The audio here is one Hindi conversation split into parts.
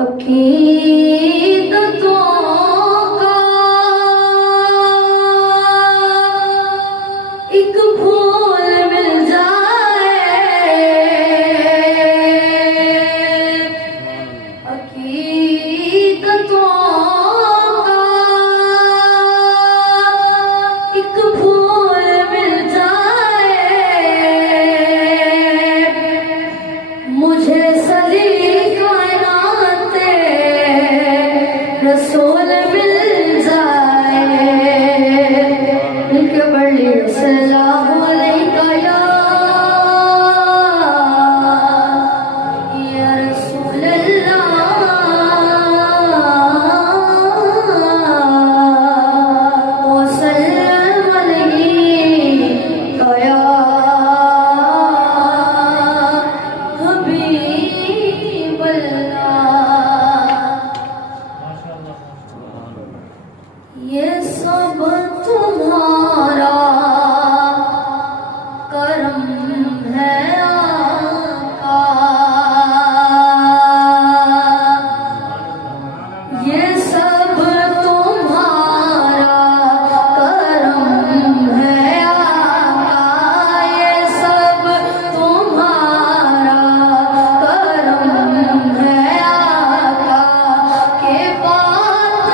अकीदतों का एक फूल मिल जाए, अकीदतों का एक फूल मिल जाए, मुझे रसूल मिल जाए, उनके बड़े सलाम अलैका या रसूल अल्लाह व सल्लम अलैका या हबीब अल्लाह। ये सब तुम्हारा करम है आका, ये सब तुम्हारा करम है आका, ये सब तुम्हारा करम है आका, के बात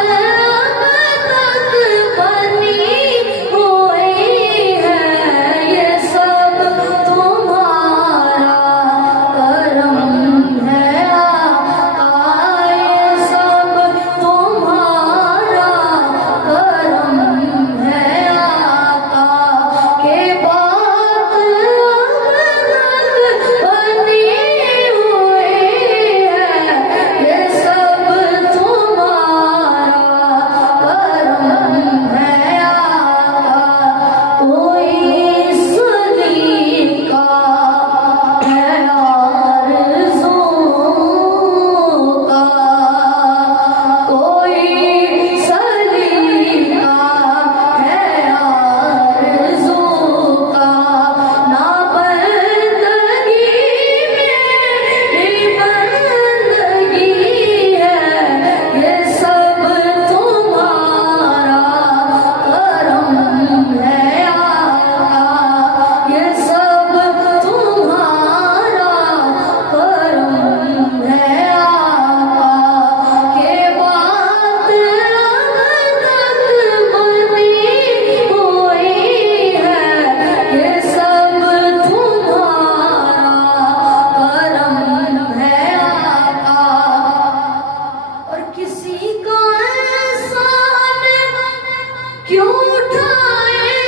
बनी हुई है, ये सब तुम्हारा करम है आका, ये सब तुम्हारा करम है आका, के बात बनी हुई है, ये सब तुम्हारा करम है आका। कोई सलीका है आरज़ू का, कोई सलीका है आरज़ू का, ना बंदगी मेरी बंदगी है, ये सब तुम्हारा करम है आका, ये सब तुम्हारा करम है आका, के बात बनी हुई है, ये सब तुम्हारा करम है आका। और किसी का एहसान क्यों उठाए,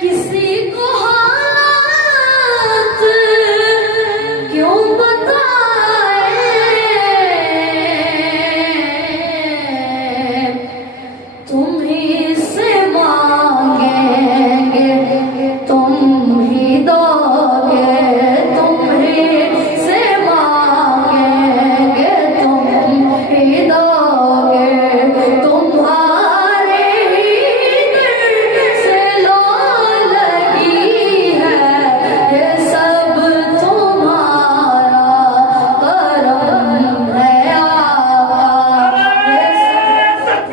किसी को हालात क्यों बताए, तुम ही से मांगेंगे तुम ही दोगे, तुम ही से मांगेंगे तुम ही दोगे, तुम्हारे ही दिल से लो लगी है, ये सब तुम्हारा करम है आका, ये सब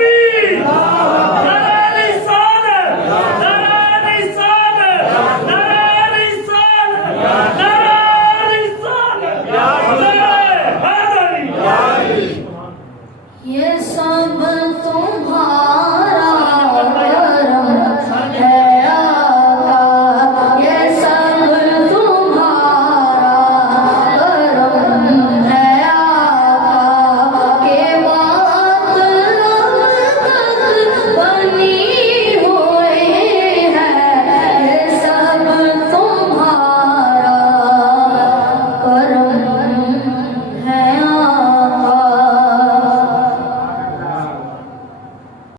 ये सब